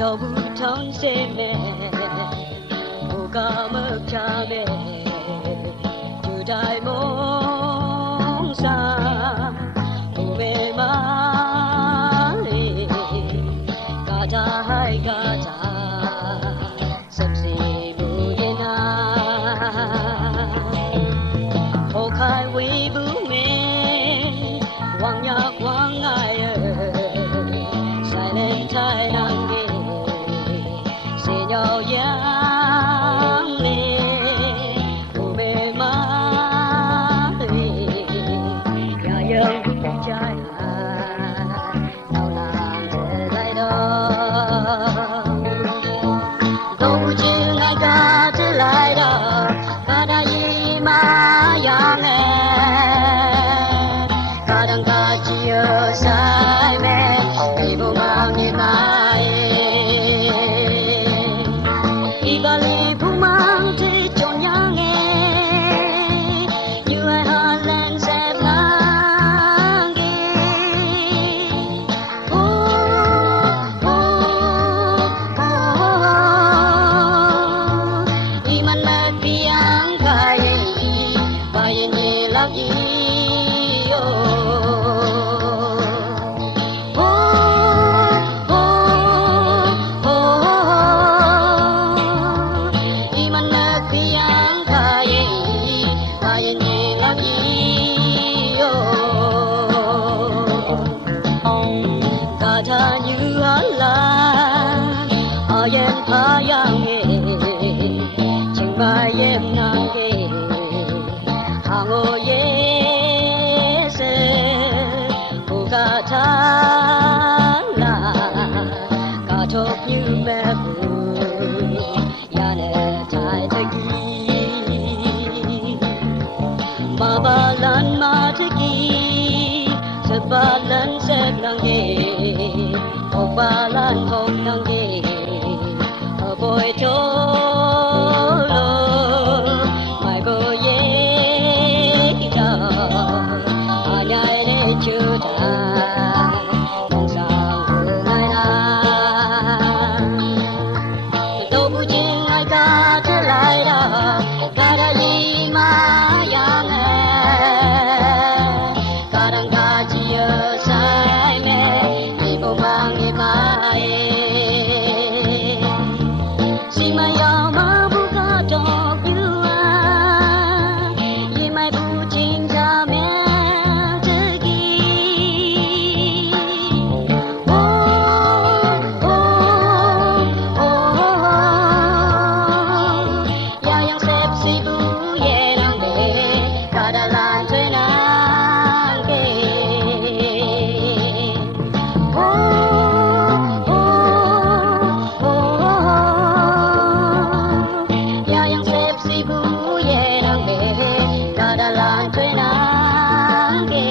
တော်ဘူးထောင်းစေမဲ့ဘုကမချမဲ့သူတိုင်းမုံစာဘုမေမလေးကာတာဟိုက်ကာတာစပ်စီဘူရင်နာဟောခိုင်ဝေဘူးမေဝမ်းရဝမ်းငါရဲ့Silent Thailand se nhau yang le cô mê má ya yang trai nào làm thế lại đó đâu chỉ ngày cả thế lại đó cả đã gì mà yang nghe cả đang cả chỉ ở sai mẹ đi bộ mang đi mai Ibali bumang te chonyange you ai halan sep nange oh iman na piang kai ni love you Kata như halan ayen payang ching bayem nange hango yese kata la katok như me bu ya ne tai tagi babalan ma tagi sebalan sep nange balan hong nange boy cholo mai go ye da anai de chu da nong sang ngai na do bu chin ai ka te lai da ka da yi ma yang ka dang ka ji yo sai me ni bo mang ni mai si mai ya ma bu ka dog you yi mai bu chin sa me te gi ya yang sep si bu ye nang de ka da lan twe nang ge ya yang sep si bu ye nang de ka da lan twe nang ge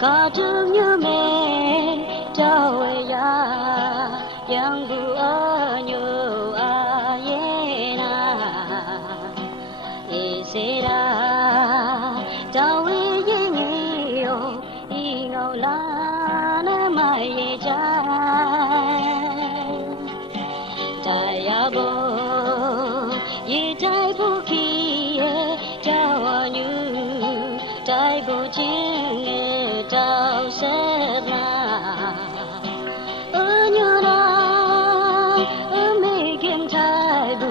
Có chừng như mẹ trao ya yang bu ở nhiều ai na isera trao ye nhiều y ngầu la na mai cha tai ya bo ye tai bu ki trao như tai bu chinh trao sẽ na ở như na ở mấy kiếm trai bu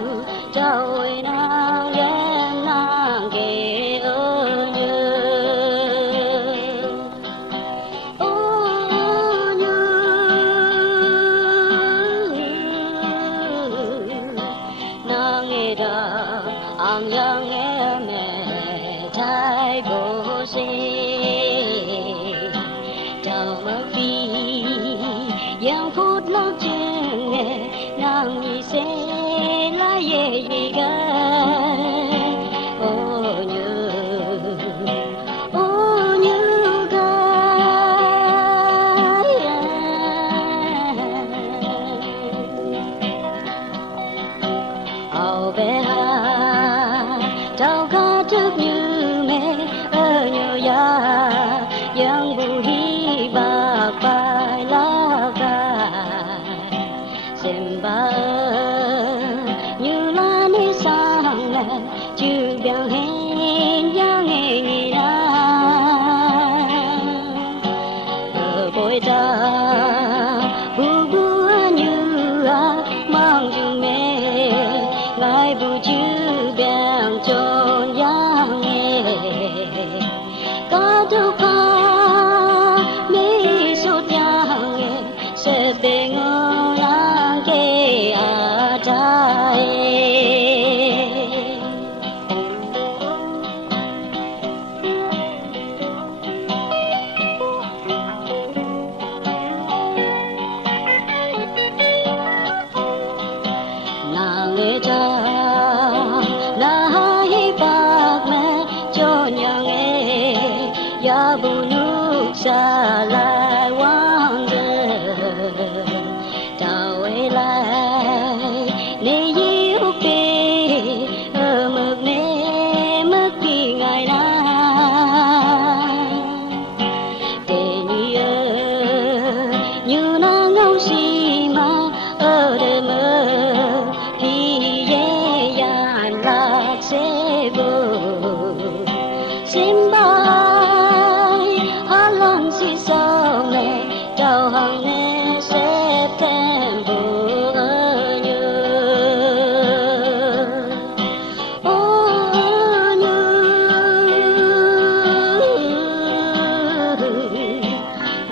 trao na lên na kề ở như na nghe đã ang yang nghe mẹ trai bố sinh yang phút lo chừng nghe nàng mi sẽ la ye ga ô như ga ao bé ha trao ca trước như mẹ ở nhiều ya yang bu hi ba bài la ba như lá ní sang nè chưa biang hen yang nghe ra ở bồi ta bu bu như mang chung mẹ ngài bu chưa biang tròn yang nghe có đâu có mấy số yang nghe sẽ về ngồi nghe cha na hai bạc mẹ cho nhà nghe ya bu nước xa lại quang đời tao ấy lại nê yêu kê ở mực nê mực kỳ ngày na tê như na ngâu xì mà ở đời mơ Simbai halang si sao nè trao hàng nè sẽ thêm bùa như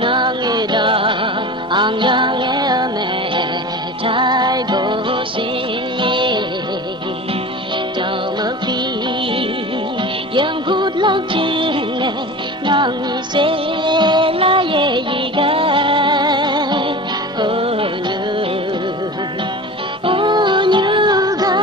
na nghe đã ang yang nghe mẹ trai bố sinh chào mất phi yang phút lo chừng nghe nàng sẽ la ye gì ga ô như ga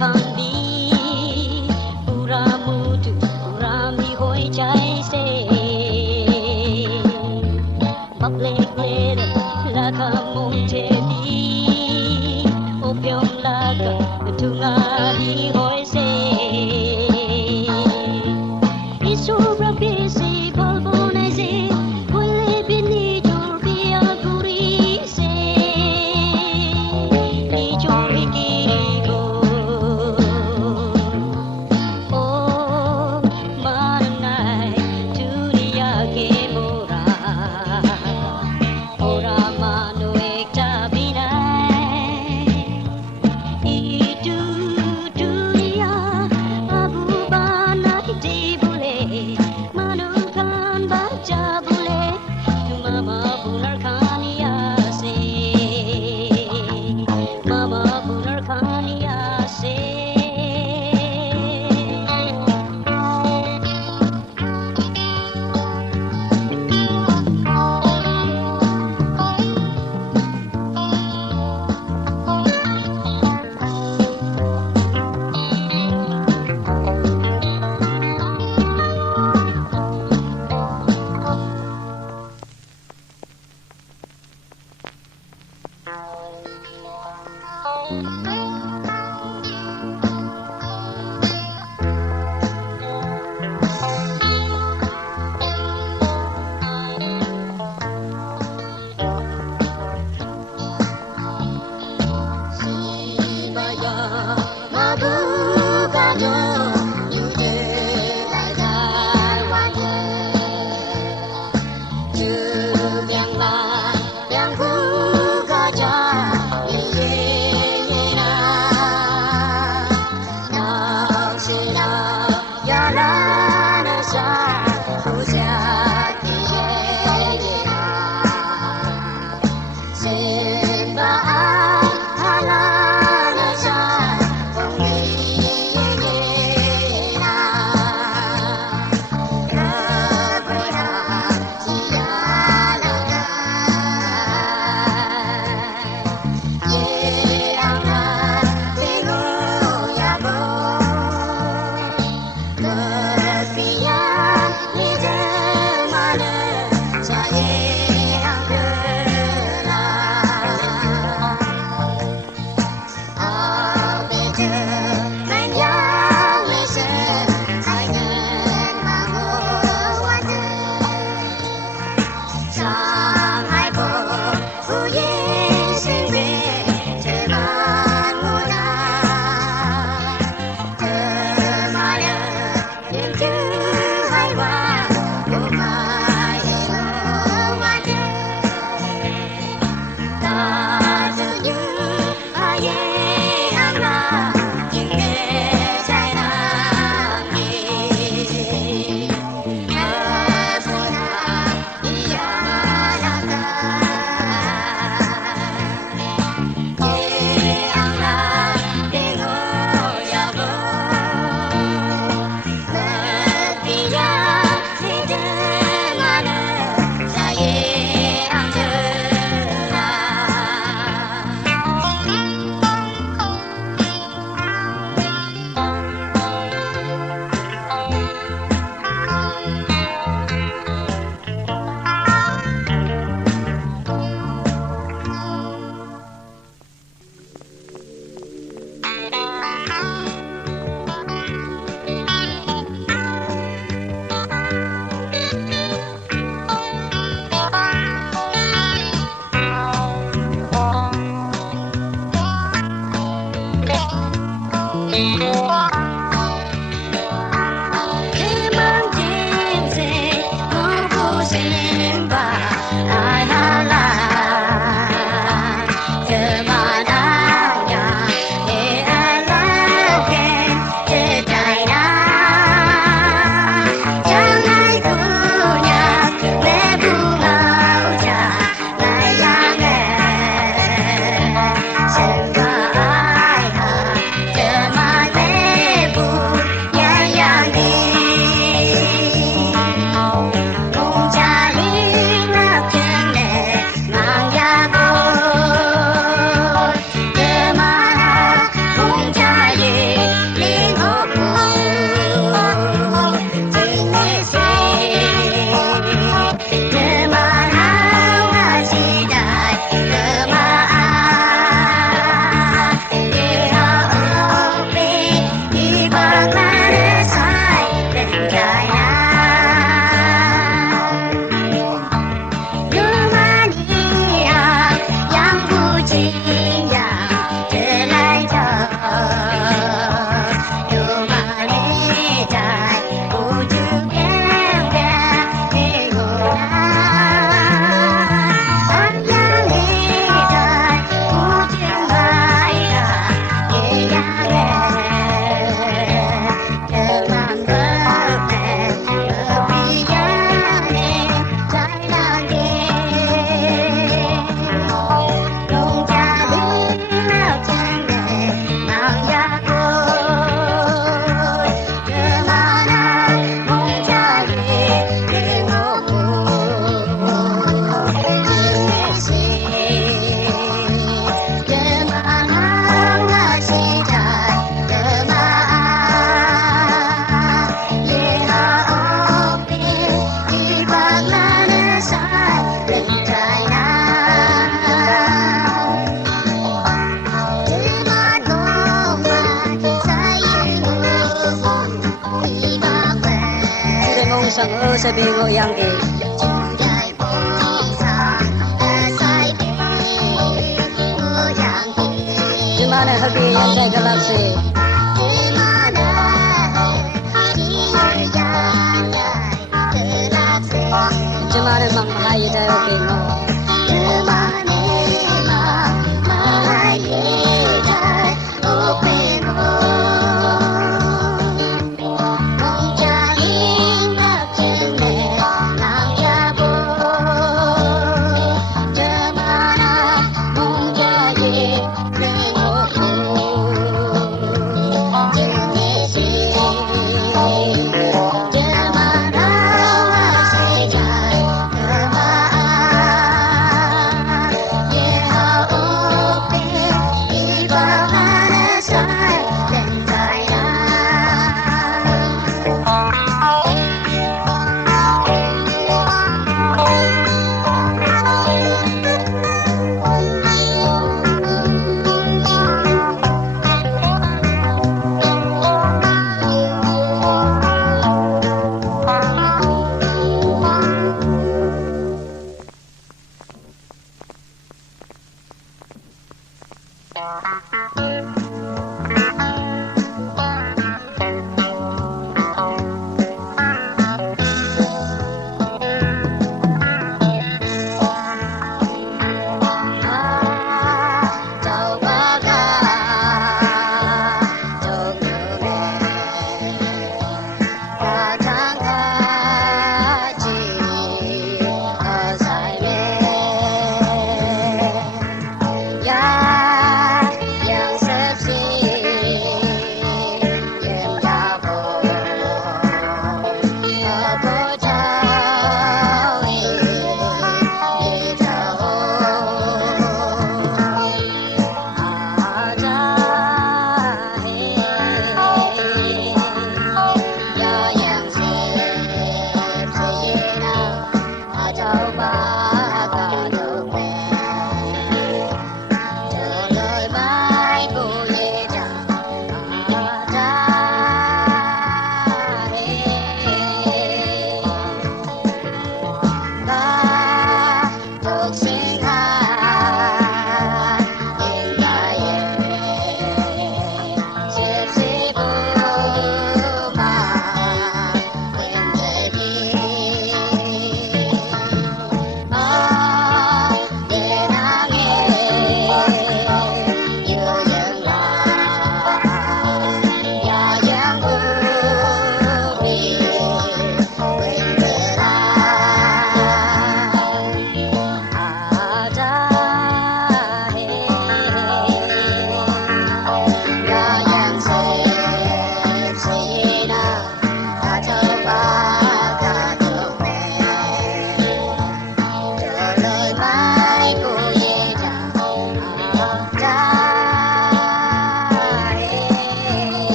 kan bi uramu tu urami hoi chai se maple ple la ka mong che bi o pyong la ka tu nga di hoi se isu rabi se bolbo na se wale bini jor bi aguri se ni jor ki go o maranai turiya ke mora ora mano ekta binai itu dunia abu bana di bule manukan baca bule mama bunar khania se mama bunar khania se sang ơ sẽ bị ngồi yang đi di mana happy yang saya galaksi di mana mamai saya bingo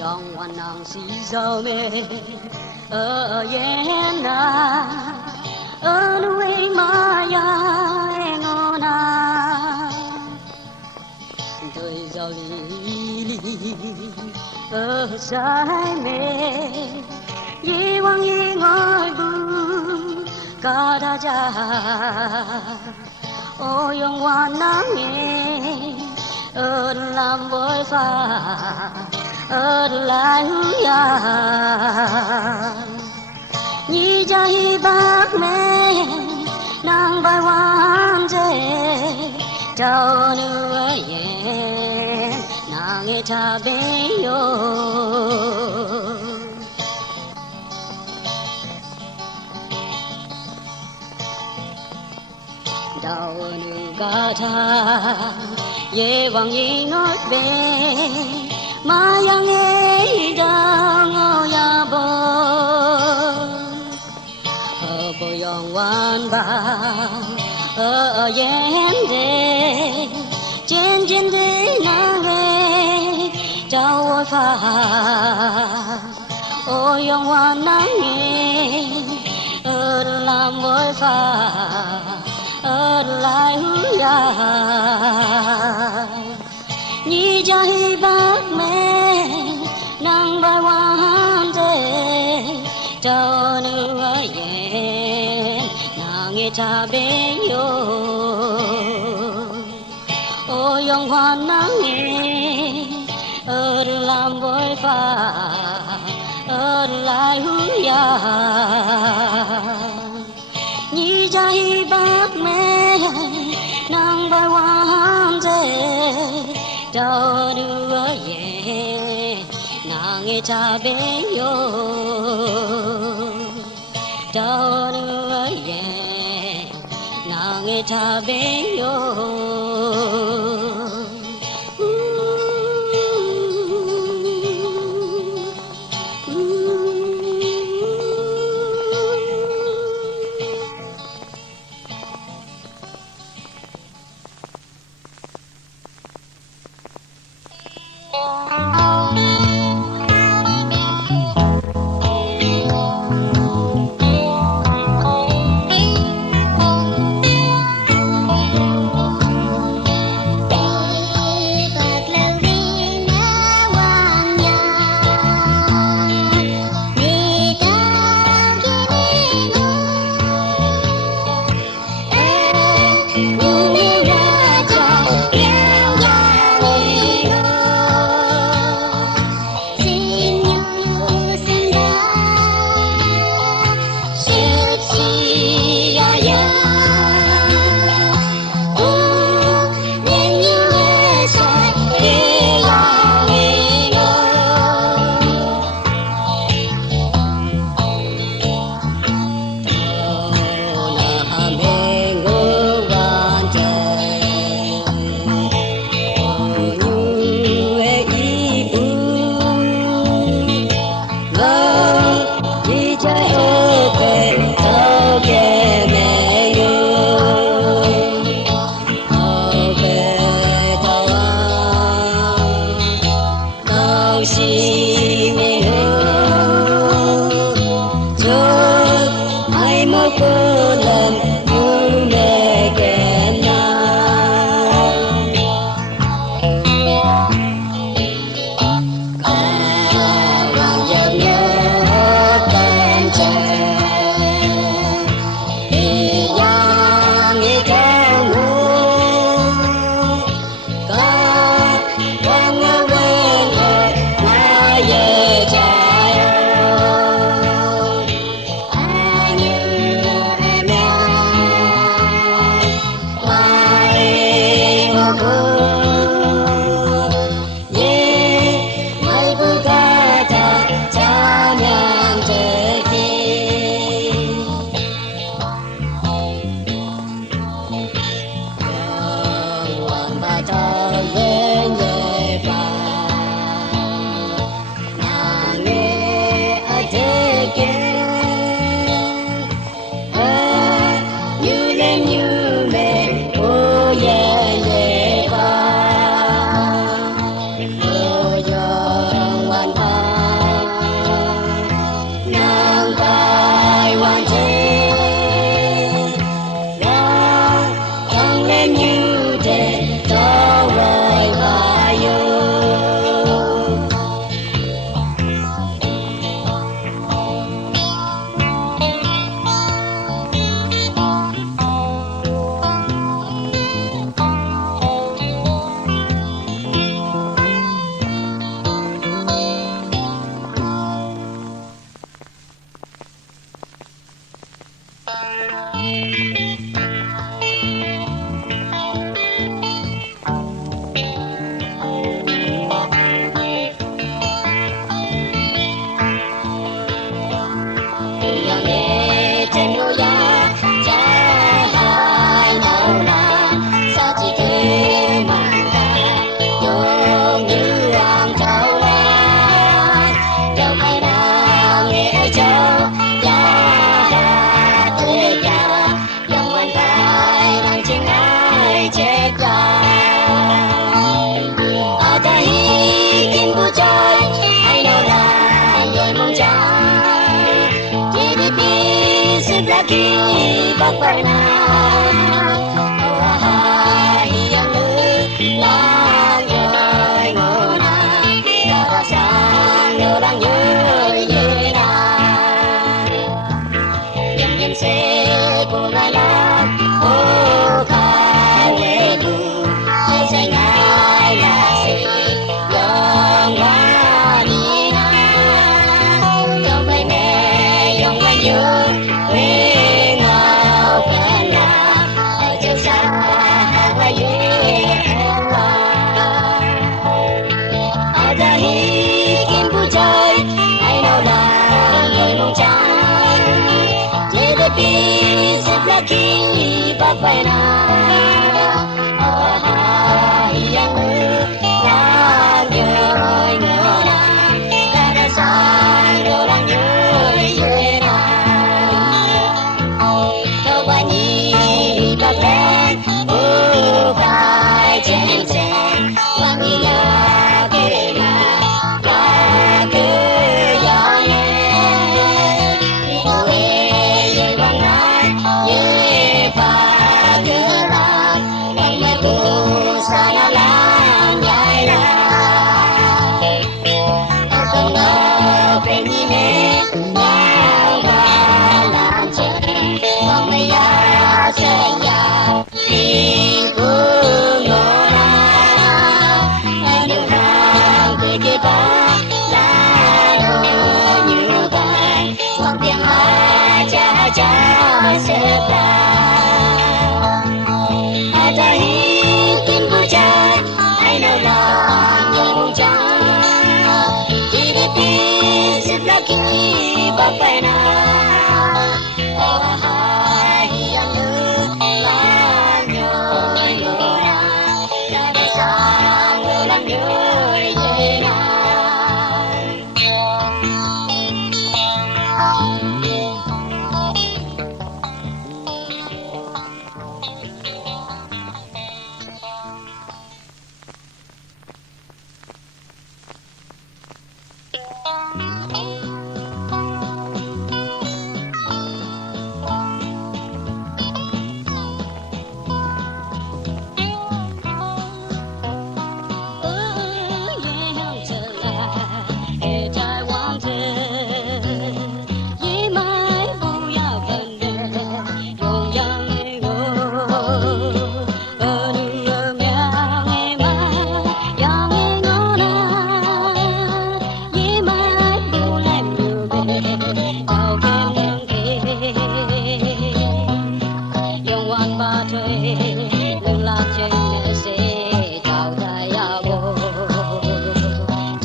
영원한 시점에 ở yên na ở núi Maya ngô na đời giàu lý ở trái mê y quang y ngồi buồn 가다자 오용완낭에 어들람 벌파 어들라이야 니자히 박매 낭발 왕제 저누에 낭에 잡에요 다원을 가자 예왕이 놀배 마양의 당어야보 허보영완방 어옌데 젠젠데 나게 자워파 오영완낭에 어르람 월파 어라이야 니자히 박매 낭발완데 저누에 낭에 잡에요 오영환낭에 어르람 벌파 어라이야 니자히 박매 낭발완제 저루어에 낭에 잡에요 저루어에 낭에 잡에요 kini bapana yang lang nhơi ngô na đã sang nhớ đang nhớ ye na nhân nhân se cô na la ô khai lệ bu ai say ngay là se yang la ni na yang bay mẹ yang bay nhớ quê ngào bên na ai chiều xa là ye ở đây kim bu chơi ai nào là người mong trắng chỉ để biết xếp là khi bắp bay na ở hai yang là người ngờ na đã sang đâu đang nhớ ye na đâu bao nhiêu bắp bay ô phải trên xe hoàng nhị ya kê na ya kê ya ye đi về rồi hoàng nói ye pha kê la đang mê tu sa la la nhai la không ngờ về như mẹ nhau và làm chuyện mong mày ya sẽ ya đi cùng ngồi anh yêu hàng cười kia ba la ơi như vậy bằng tiếng hát cha cha xếp la ở đây kim bu chơi ai nào là người mong trắng chỉ để biết xếp là khi bắp bay na ở hai yang là nhơi ngô na đã sang đâu đang nhớ ye na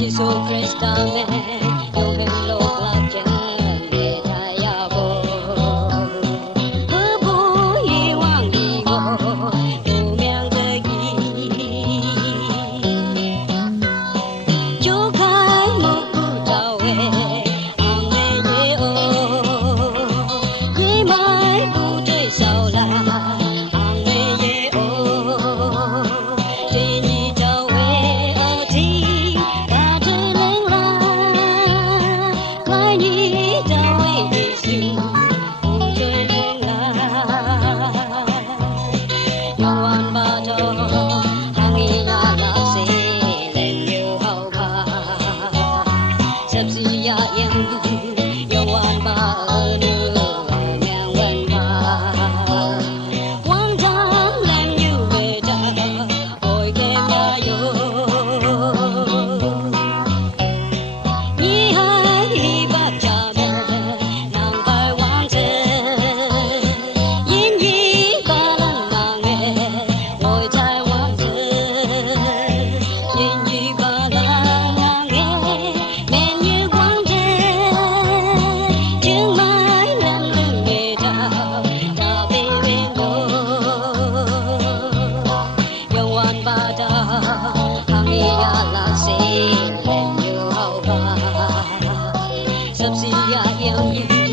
Hãy subscribe cho kênh Ghiền Mì Gõ để không bỏ lỡ những video hấp dẫn.